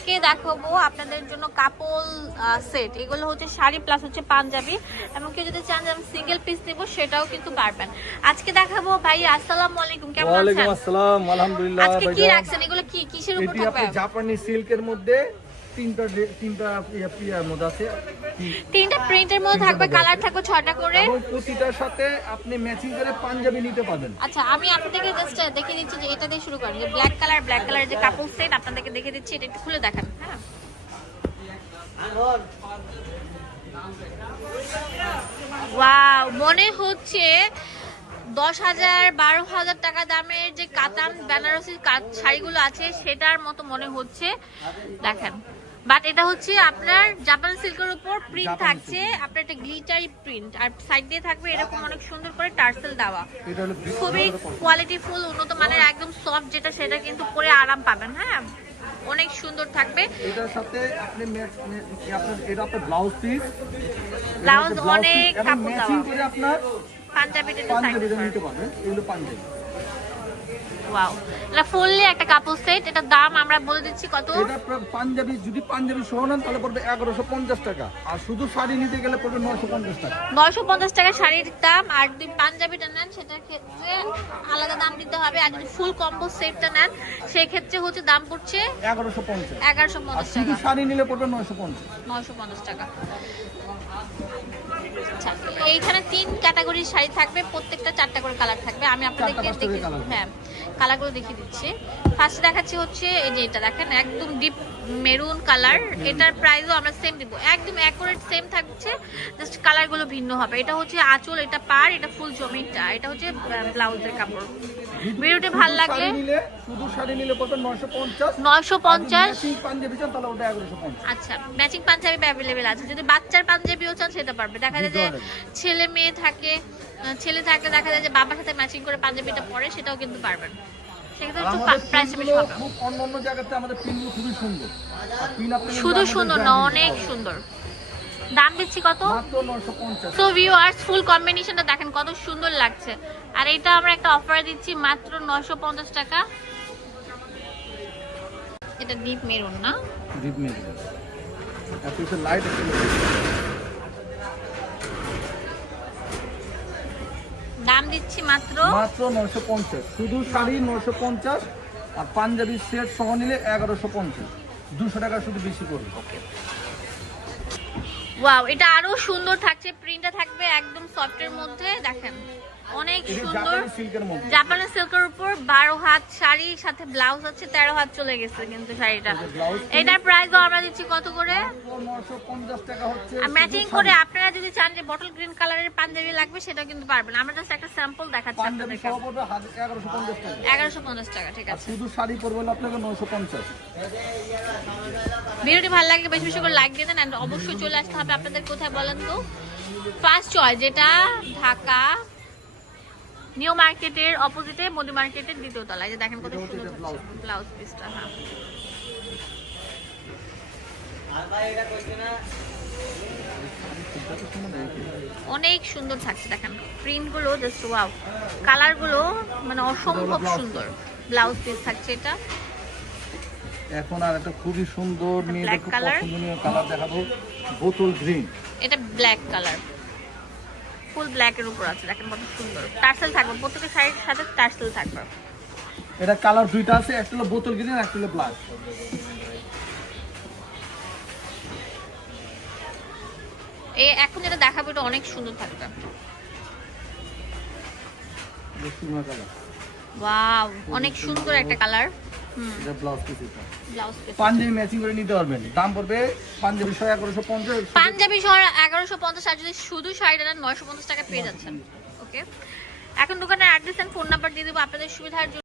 আজকে দেখাবো আপনাদের জন্য কাপল সেট। এগুলো হচ্ছে শাড়ি প্লাস হচ্ছে পাঞ্জাবি, এবং কেউ যদি চান যে আমি সিঙ্গেল পিস নিব সেটাও কিন্তু পারবেন। আজকে দেখাবো ভাই। আসসালামু আলাইকুম, কেমন আছেন? ওয়ালাইকুম আসসালাম, আলহামদুলিল্লাহ। আজকে কি রাখছেন? এগুলো কি কিসের উপর এটি থাকবে? আপনি জাপানি সিল্কের মধ্যে তিনটা পিয়ার মধ্যে আছে, তিনটা প্রিন্টের মধ্যে থাকবে, কালার থাকবে 6টা করে, এবং প্রতিটার সাথে আপনি ম্যাচিং করে পাঞ্জাবি নিতে পারবেন। আচ্ছা আমি আপনাদেরকে জাস্ট দেখিয়ে দিচ্ছি যে এটা দিয়ে শুরু করেন, যে ব্ল্যাক কালার যে কাপল সেট আপনাদেরকে দেখিয়ে দিচ্ছি, এটা একটু খুলে দেখান। হ্যাঁ, ওয়াও, মনে হচ্ছে 10,000 12,000 টাকা দামের যে কাতান বেনারসি শাড়িগুলো আছে সেটার মতো মনে হচ্ছে, দেখেন। বাট এটা হচ্ছে আপনার জাপান সিল্কের উপর প্রিন্ট থাকছে, আপনার একটা গ্লিটারি প্রিন্ট, আর সাইড দিয়ে থাকবে এরকম অনেক সুন্দর করে টার্সেল দেওয়া, খুবই কোয়ালিটিফুল, উন্নত মানের, একদম সফট যেটা সেটা কিন্তু পরে আরাম পাবেন। হ্যাঁ, অনেক সুন্দর থাকবে। এটার সাথে আপনি এটা আপনার ব্লাউজ পিস, ব্লাউজ অনেক কাপড় ম্যাচিং দেওয়া, করে আপনার পাঞ্জাবিটা পাঞ্জাবি নিতে পারবেন। এগুলো পাঞ্জাবি। ওয়াও, এটা ফুললি একটা কাপড় সেট। এটার দাম আমরা বলে দিচ্ছি কত। এটা পাঞ্জাবি, যদি পাঞ্জাবি সহ নেন তাহলে পড়বে 1150 টাকা, আর শুধু শাড়ি নিতে গেলে পড়বে 950 টাকা। 950 টাকা শাড়ির দাম, আর যদি পাঞ্জাবিটা নেন সেটার ক্ষেত্রে আলাদা দাম দিতে হবে, আর যদি ফুল কম্বো সেটটা নেন সেই ক্ষেত্রে হচ্ছে দাম পড়ছে 1150। 1150 শুধু টাকা, শাড়ি নিলে পড়বে 950। 950 টাকা। আচ্ছা, এইখানে 3 ক্যাটাগরির শাড়ি থাকবে, প্রত্যেকটা 4টা করে কালার থাকবে। আমি আপনাদেরকে দেখিয়ে, হ্যাঁ, কালারগুলো দেখিয়ে দিচ্ছি। ফার্স্ট দেখাচ্ছি হচ্ছে এই যে এটা দেখেন, একদম ডিপ মেরুন কালার। এটার প্রাইসও আমরা সেম দিব, একদম অ্যাকুরেট সেম থাকছে, জাস্ট কালারগুলো ভিন্ন হবে। এটা হচ্ছে আঁচল, এটা পার, এটা ফুল জমিটা, এটা হচ্ছে ব্লাউজের কাপড়। ভিডিওটি ভালো লাগলে শুধু শাড়ি নিলে পড়বে 950। 950। পাঞ্জাবি চান তাহলে ওটা 1150। আচ্ছা, ম্যাচিং পাঞ্জাবি অ্যাভেলেবেল আছে, যদি বাচ্চার পাঞ্জাবিও চান সেটা পারবে। দেখা যায় যে ছেলে মেয়ে থাকে, ছেলে থাকলে দেখা যায় যে বাবার সাথে ম্যাচিং করে পাঞ্জাবিটা পরে, সেটাও কিন্তু পারবেন। সেক্ষেত্রে একটু প্রাইস বেশি হবে। খুব অন্যান্য জায়গাতে আমাদের পিনগুলো খুবই সুন্দর, আর পিন আপনি শুধু সুন্দর না, অনেক সুন্দর। দাম দিচ্ছি কত? মাত্র 950। সো ভিউয়ার্স, ফুল কম্বিনেশনটা দেখেন কত সুন্দর লাগছে, আর এটা আমরা একটা অফারে দিচ্ছি মাত্র 950 টাকা। এটা ডিপ মেরুন না, ডিপ মেরুন, একটু লাইট একটু। দাম দিচ্ছি মাত্র 950। শুধু শাড়ি 950, আর পাঞ্জাবি সেট সহ নিলে 1150। 200 টাকা শুধু বেশি করবে। ওয়াও, এটা আরো সুন্দর থাকছে, প্রিন্টটা থাকবে একদম সফটের মধ্যে, দেখেন অনেক সুন্দর। জাপানি সিল্কের উপর 12 হাত শাড়ি, সাথে ব্লাউজ আছে, 13 হাত চলে গেছে কিন্তু শাড়িটা। এটার প্রাইসও আমরা দিচ্ছি কত করে? 950 টাকা হচ্ছে। আর ম্যাচিং করে আপনারা যদি চান যে বটল গ্রিন কালারের পাঞ্জাবি লাগবে সেটাও কিন্তু পারবেন। আমরা জাস্ট একটা স্যাম্পল দেখাচ্ছি আপনাদেরকে। 1150 টাকা, ঠিক আছে। শুধু শাড়ি পরবে আপনাকে 950। ভিডিওটি ভালো লাগলে বেশি বেশি করে লাইক দিয়ে দেন, এন্ড অবশ্যই চলে আসতে হবে আপনাদের কোথায় বলেন তো? ফার্স্ট চয়েস, যেটা ঢাকা নিউ মার্কেটের অপোজিটে, মোদি মার্কেটের 2য় তলায়। যে দেখেন কত সুন্দর ব্লাউজ পিসটা। হ্যাঁ, অনেক সুন্দর থাকছে, দেখেন প্রিন্ট গুলো জাস্ট ওয়াও, কালার গুলো মানে অসম্ভব সুন্দর। ব্লাউজ পিস থাকছে এটা। এখন আর একটা খুবই সুন্দর মেয়েদের খুব পছন্দনীয় কালার দেখাবো, বোতল গ্রিন। এটা ব্ল্যাক কালার, ফুল ব্ল্যাক এর উপর আছে, দেখেন কত সুন্দর। টার্সেল থাকবে, প্রত্যেকটা শাড়ির সাথে টার্সেল থাকবে। এটা কালার দুইটা আছে, একটা হলো বোতল গ্রিন, একটা হলো ব্ল্যাক। এই এখন যেটা দেখাবো এটা অনেক সুন্দর থাকবে। ওয়াও, অনেক সুন্দর একটা কালার। এটা ব্লাউজ পিস, এটা ব্লাউজ পিস পাঞ্জাবি ম্যাচিং করে নিতে পারবেন। দাম পড়বে পাঞ্জাবি সহ 1150। পাঞ্জাবি সহ 1150, আর যদি শুধু শাড়িটা নেন 950 টাকা পেয়ে যাচ্ছেন। ওকে, এখন দোকানের অ্যাড্রেস এন্ড ফোন নাম্বার দিয়ে দেবো আপনাদের সুবিধার জন্য।